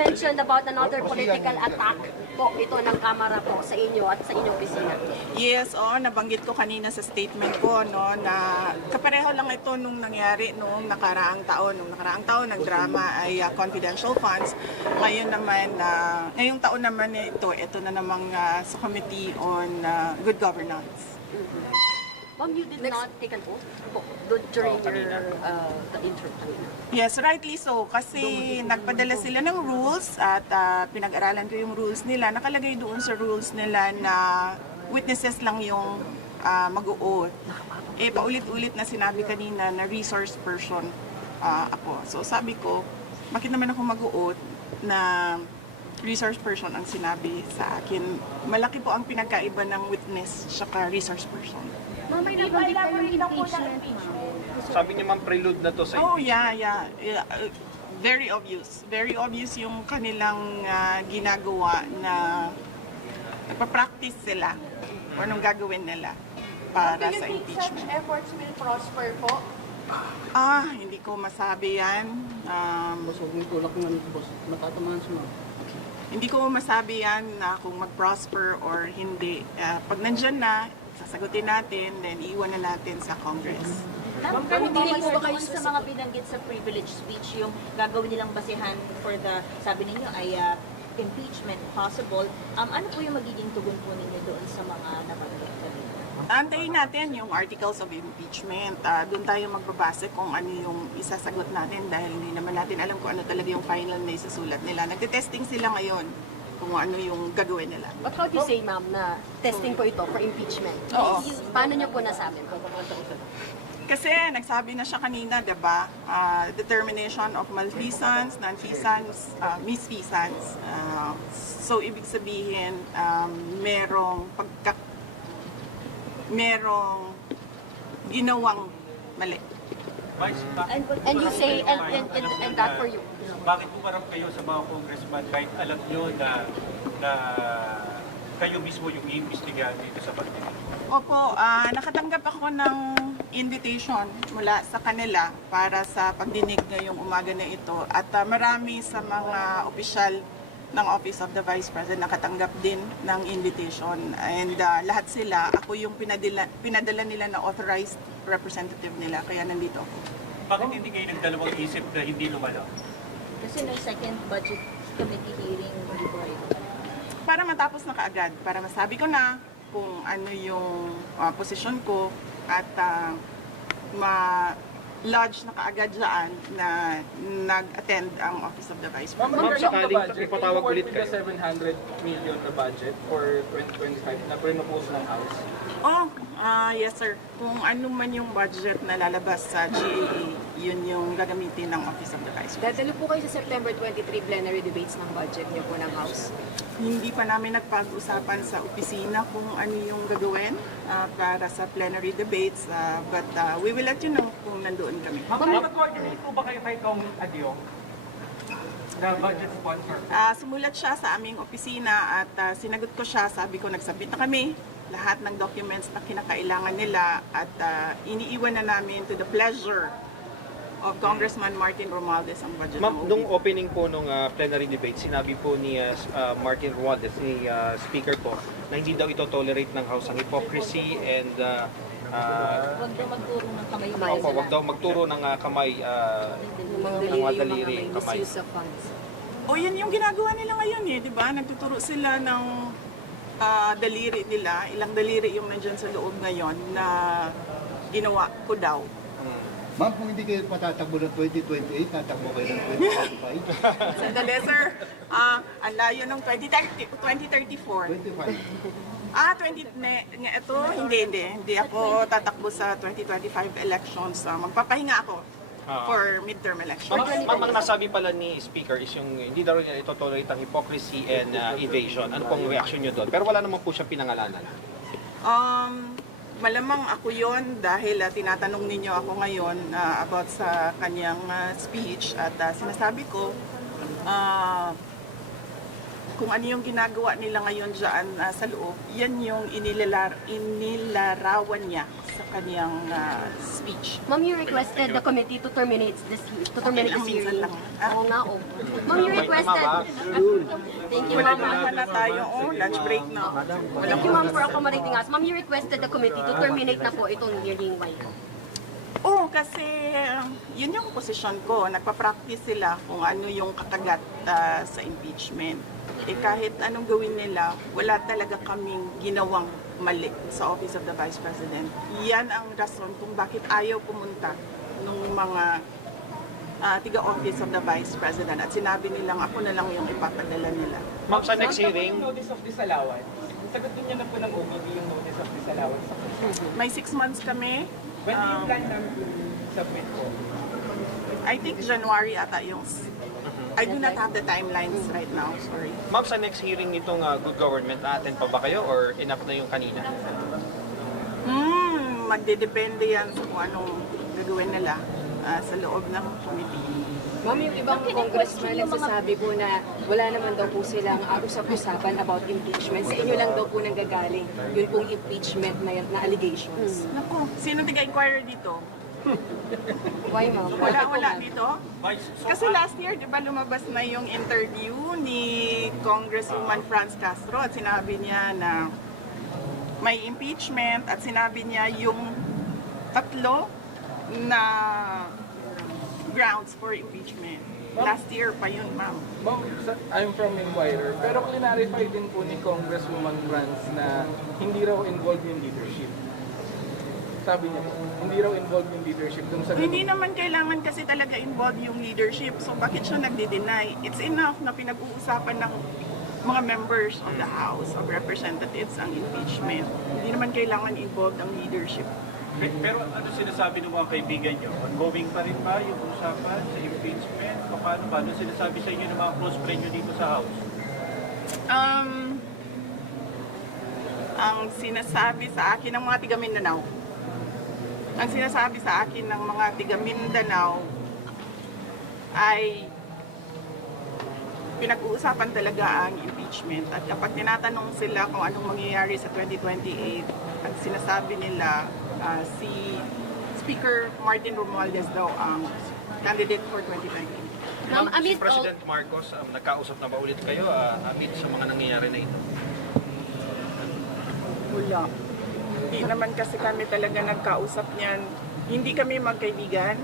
mentioned about another political attack po ito ng Kamara po sa inyo at sa inyong opisina. Yes, nabanggit ko kanina sa statement ko no na kapareho lang ito nung nangyari noong nakaraang taon. Nung nakaraang taon ng drama ay confidential funds. Ngayon naman ngayong taon naman ito na namang sa Committee on Good Governance. Ma'am, you did not take an oath po during your intro kanina. Yes, rightly so. Kasi nagpadala sila ng rules at pinag-aralan ko yung rules nila. Nakalagay doon sa rules nila na witnesses lang yung mag-o-oath. Paulit-ulit na sinabi kanina na resource person ako. So sabi ko, bakit naman ako mag-o-oath na resource person ang sinabi sa akin? Malaki po ang pinagkaiba ng witness saka resource person. Ma'am, may nabanggit kayong impeachment, ma'am. Sabi niya ma'am, prelude na to sa Oh, yeah. Very obvious. Very obvious yung kanilang ginagawa na nagpa-practice sila o anong gagawin nila para sa impeachment. Such efforts will prosper po? Hindi ko masabi yan. Hindi ko masabi yan na kung mag-prosper or hindi. Pag nandyan na, sasagutin natin, then iiwan na natin sa Congress. Ma'am, pero hindi po kayo sa mga binanggit sa privilege speech, yung gagawin nilang basihan for the, sabi ninyo ay impeachment possible. Ano po yung magiging tugon po ninyo doon sa mga nabanggit kanina? Antayin natin yung articles of impeachment. Doon tayo magbabase kung ano yung isasagot natin dahil hindi naman natin alam kung ano talaga yung final na isasulat nila. Nagte-testing sila ngayon kung ano yung gagawin nila. But how do you say, ma'am, na testing po ito for impeachment? Oo. Paano niyo po nasabi, ma'am? Kasi nagsabi na siya kanina, diba? Determination of malfeasance, non-feasance, misfeasance. So, ibig sabihin, merong ginawang mali. Vice, And you say, and that for you? bakit pumarap kayo sa mga congressman kahit alam nyo na kayo mismo yung iimbestigahan dito sa pagdinig? Opo, nakatanggap ako ng invitation mula sa kanila para sa pagdinig ngayong umaga na ito. At marami sa mga opisyal ng Office of the Vice President nakatanggap din ng invitation. And lahat sila, ako yung pinadala nila na authorized representative nila. Kaya nandito ako. Bakit hindi kayo nagdalawang isip na hindi lumalaw? Kasi no second budget committee hearing, hindi po kayo. Para matapos na kaagad, para masabi ko na kung ano yung posisyon ko at ma-lodge na kaagad dyan na nag-attend ang Office of the Vice President. Ma'am, sakaling ipatawag ulit kayo. 700 million na budget for 2025 na pre-propose ng House. Yes sir. Kung ano man yung budget na lalabas sa GAA, yun yung gagamitin ng Office of the Vice President. Dadalo po kayo sa September 23 plenary debates ng budget niyo po ng House? Hindi pa namin nagpag-usapan sa opisina kung ano yung gagawin para sa plenary debates, but we will let you know kung nandoon kami. Mag-coordinate po ba kayo kay Kong Adio na budget sponsor? Sumulat siya sa aming opisina at sinagot ko siya, sabi ko nagsabit na kami lahat ng documents na kinakailangan nila at iniiwan na namin to the pleasure of Congressman Martin Romualdez ang budget. Ma'am, nung opening po nung plenary debate, sinabi po ni Martin Romualdez, ni Speaker po, na hindi daw ito tolerate ng House ang hypocrisy and Huwag daw magturo ng kamay. wag daw magturo ng kamay, ng mga daliri, kamay. Misuse of funds. Yun yung ginagawa nila ngayon di ba? Nagtuturo sila ng daliri nila, ilang daliri yung nandyan sa loob ngayon na ginawa ko daw. Ma'am, kung hindi kayo patatakbo ng 2028, tatakbo kayo ng 2025? Sandali, sir. Ang layo ng 2034. 25. Ito, hindi ako tatakbo sa 2025 elections. Magpapahinga ako for midterm elections. Ma'am, ang nasabi pala ni Speaker is yung hindi daw niya ito tolerate ang hypocrisy and evasion. Ano pong reaction niyo doon? Pero wala naman po siyang pinangalanan. Malamang ako yon dahil tinatanong ninyo ako ngayon about sa kanyang speech at sinasabi ko kung ano yung ginagawa nila ngayon dyan sa loob, yan yung inilarawan niya sa kanyang speech. Ma'am, you requested the committee to terminate this lang, minsan hearing. lang. Oo nga, oh. Ma'am, you requested. Thank you, Wala ma'am. na tayo, lunch break na. Thank you, ma'am, for accommodating us. Ma'am, you requested the committee to terminate na po itong hearing. Why? Oo, kasi yun yung posisyon ko. Nagpa-practice sila kung ano yung kakagat sa impeachment. Kahit anong gawin nila, wala talaga kaming ginawang mali sa Office of the Vice President. Yan ang rason kung bakit ayaw pumunta ng mga tiga-Office of the Vice President. At sinabi nilang ako na lang yung ipapadala nila. Ma'am, sa next Yung hearing, notice of disallowance, sagutin niyo na po ng OBD yung notice of disallowance. May 6 months kami. When do you plan na submit po? I think January ata yung... I do not have the timelines right now, sorry. ma'am, sa next hearing nitong good government, attend pa ba kayo or enough na yung kanina? Magdedepende yan sa kung anong gagawin nila sa loob ng committee. Ma'am, yung ibang congressman nagsasabi po na wala naman daw po silang usap-usapan about impeachment. Sa inyo lang daw po nanggagaling yun pong impeachment na allegations. Naku, sino tiga-inquirer dito? Why, ma'am? Wala dito? Vice, so, Kasi last year, di ba lumabas na yung interview ni Congresswoman Franz Castro at sinabi niya na may impeachment at sinabi niya yung 3 na grounds for impeachment. Last year pa yun, ma'am. Ma'am, I'm from Inquirer, pero clarify din po ni Congresswoman Franz na hindi raw involved yung leadership. Sabi niya po, hindi raw involved yung leadership dun sa... Hindi naman kailangan kasi talaga involved yung leadership. So bakit siya nagdi-deny? It's enough na pinag-uusapan ng mga members of the House of Representatives ang impeachment. Hindi naman kailangan involved ang leadership. pero ano sinasabi ng mga kaibigan nyo? Ongoing pa rin ba yung usapan sa impeachment? O paano ba? Ano sinasabi sa inyo ng mga close friend nyo dito sa House? Ang sinasabi sa akin ng mga tiga Mindanao, ang sinasabi sa akin ng mga tiga Mindanao ay pinag-uusapan talaga ang impeachment. At kapag tinatanong sila kung anong mangyayari sa 2028, ang sinasabi nila si Speaker Martin Romualdez daw ang candidate for 2028. Ma'am, Si amid all... President Marcos, nagkausap na ba ulit kayo amid sa mga nangyayari na ito? Wala. Hindi naman kasi kami talaga nagkausap niyan. Hindi kami magkaibigan.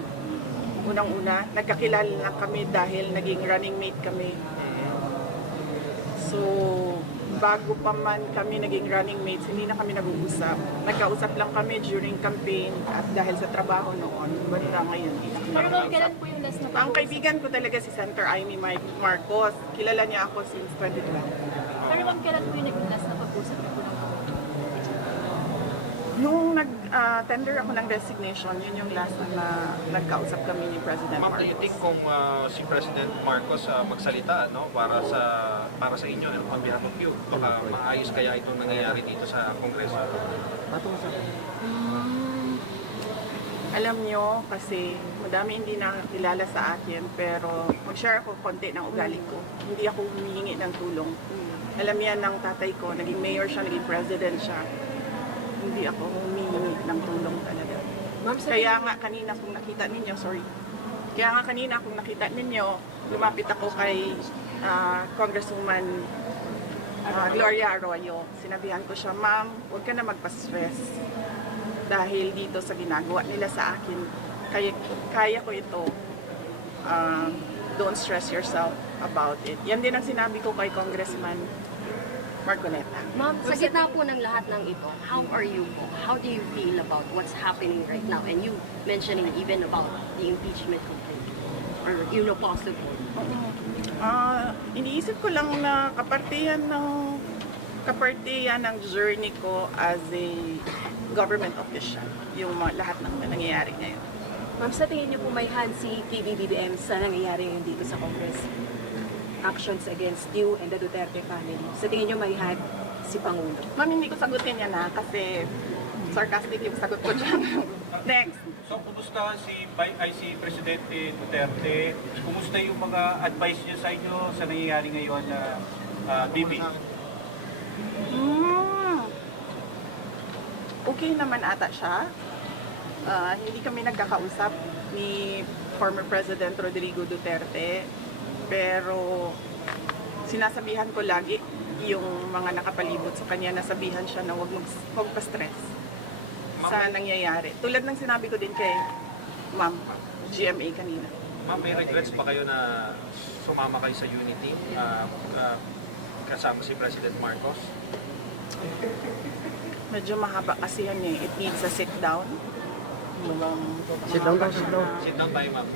Unang-una, nagkakilala lang kami dahil naging running mate kami. So, bago pa man kami naging running mates, hindi na kami nag-uusap. Nagkausap lang kami during campaign at dahil sa trabaho noon. Basta ngayon, hindi na kami Pero ma'am, nag-uusap. kailan po yung last na Ang kaibigan ko talaga si Senator Amy Marcos. Kilala niya ako since 2012. Pero ma'am, kailan po yung last na pag-usap niyo po ng Nung nag-tender ako ng resignation, yun yung last na nagkausap kami ni President Ma'am, do you Marcos. think kung si President Marcos magsalita para sa inyo on behalf of you, baka maayos kaya itong nangyayari dito sa Kongreso? Alam nyo, kasi madami hindi nakakilala sa akin, pero mag-share ako konti ng ugali ko. Hindi ako humihingi ng tulong. Alam yan ng tatay ko, naging mayor siya, naging president siya. Hindi ako humihingi ng tulong talaga. Kaya nga kanina kung nakita ninyo, kung nakita ninyo, lumapit ako kay Congresswoman Gloria Arroyo. Sinabihan ko siya, ma'am, huwag ka na magpa-stress. Dahil dito sa ginagawa nila sa akin, kaya ko ito. Don't stress yourself about it. Yan din ang sinabi ko kay Congressman Marcoleta. Ma'am, sa gitna po ng lahat ng ito, how are you po? How do you feel about what's happening right now? And you mentioning even about the impeachment complaint or possible. Iniisip ko lang na kapartihan ng journey ko as a government official, yung lahat ng nangyayari ngayon. Ma'am, sa tingin niyo po may hand si PBBM sa nangyayari ngayon dito sa Congress? Actions against you and the Duterte family. Sa tingin niyo may hand si Pangulo? Ma'am, hindi ko sagutin yan kasi sarcastic yung sagot ko dyan. Next. So, kumusta si Presidente Duterte? Kumusta yung mga advice niya sa inyo sa nangyayari ngayon na Bibi? Okay naman ata siya. Hindi kami nagkakausap ni former President Rodrigo Duterte. Pero sinasabihan ko lagi yung mga nakapalibot sa kanya, nasabihan siya na huwag pa-stress sa nangyayari. Tulad ng sinabi ko din kay Ma'am GMA kanina. Ma'am, may regrets ba kayo na sumama kayo sa Unity kasama si President Marcos? Medyo mahaba kasi yan eh. It needs a sit down. Sit down tayo, sit down. Sit down tayo, ma'am.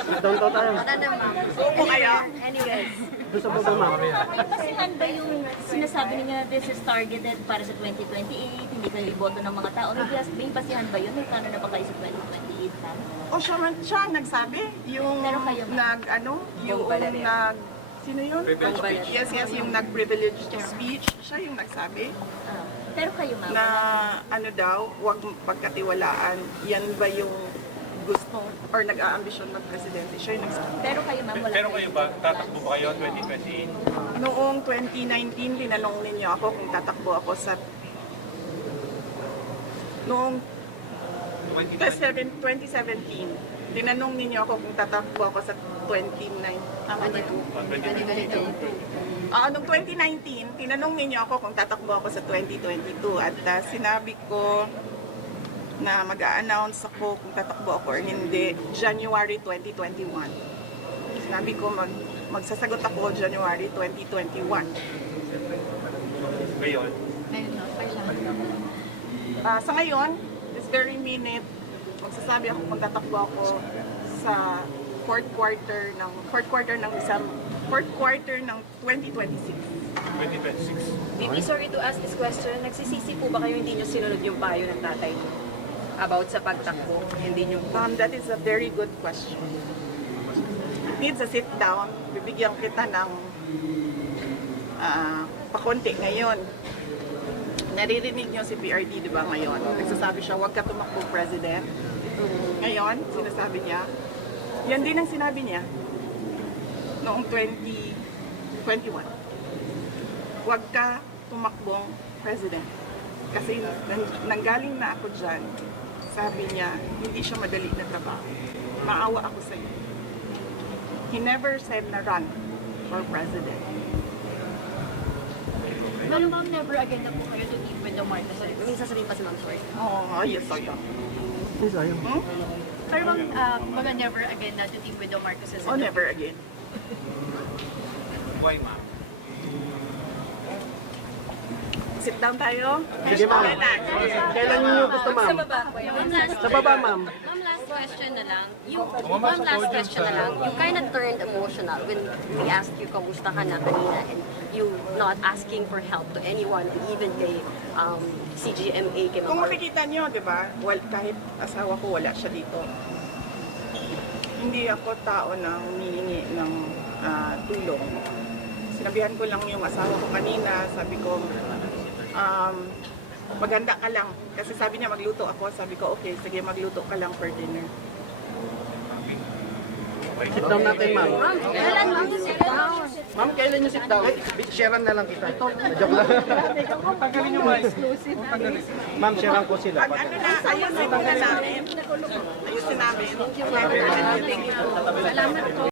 Sit down tayo. Wala na, ma'am. Opo kaya. Anyways. Doon sa baba, ma'am. May basihan ba yung sinasabi niya this is targeted para sa 2028, hindi kayo iboto ng mga tao? May basihan ba yun? May plano na ba kayo sa 2028, ma'am? O siya ang nagsabi. Yung Pero kayo ba? sino yun? Yes, yung nag-privileged speech. Siya yung nagsabi Pero kayo, ma'am? na ano daw, huwag pagkatiwalaan. Yan ba yung gusto or nag-aambisyon mag-presidente? Siya yung nagsabi. Pero kayo, ma'am, wala Pero kayo ba, tatakbo ba kayo 2028? Noong 2019, tinanong ninyo ako kung tatakbo ako sa... Noong 2017, tinanong ninyo ako kung tatakbo ako sa 2019. Tama ba yun? 2022. Noong 2019, tinanong ninyo ako kung tatakbo ako sa 2022 at sinabi ko na mag-a-announce ako kung tatakbo ako or hindi January 2021. Sinabi ko magsasagot ako January 2021. Ngayon, Sa ngayon, this very minute, magsasabi ako kung tatakbo ako sa fourth quarter ng 2026. 2026. Bibi, sorry to ask this question. Nagsisisi po ba kayo hindi nyo sinunod yung payo ng tatay nyo about sa pagtakbo? Hindi nyo That is a very good question. It needs a sit down. Bibigyan kita ng pakonti ngayon. Naririnig niyo si PRD, di ba, ngayon? Nagsasabi siya, huwag ka tumakbo, President. Ngayon, sinasabi niya, yan din ang sinabi niya noong 2021. Huwag ka tumakbong President. Kasi nanggaling na ako dyan, sabi niya, hindi siya madali na trabaho. Maawa ako sa iyo. He never said na run for President. Pero ma'am, never again na po kayo to team with the Marcos. May sasabihin pa si Ma'am, sorry. Oh, yes, I am. Yes, ayaw. Pero ma'am, mga never again na to team with the Marcoses. Oh, never again. Why, ma'am? Sit down tayo. Sige, ma'am. Kailan niyo gusto, ma'am? Sa baba, ma'am. Ma'am, last question na lang. You kind of turned emotional when we asked you kamusta ka na kanina and you not asking for help to anyone and even kay CGMA, kay Kung Ma'am. makikita niyo, di ba, kahit asawa ko, wala siya dito. Hindi ako tao na humihingi ng tulong. Sinabihan ko lang yung asawa ko kanina, sabi ko, maganda ka lang. Kasi sabi niya magluto ako, sabi ko, okay, sige, magluto ka lang for dinner. Sit down natin, ma'am. Kailan, Ma'am? Sit down. Ma'am, kailan niyo sit down? Sharean na lang kita. Joke lang. tanggalin nyo ba? Ma'am, sharean ko sila. Pag ano na, ayusin na namin. Ayusin namin. Thank you, Ma'am. Salamat po.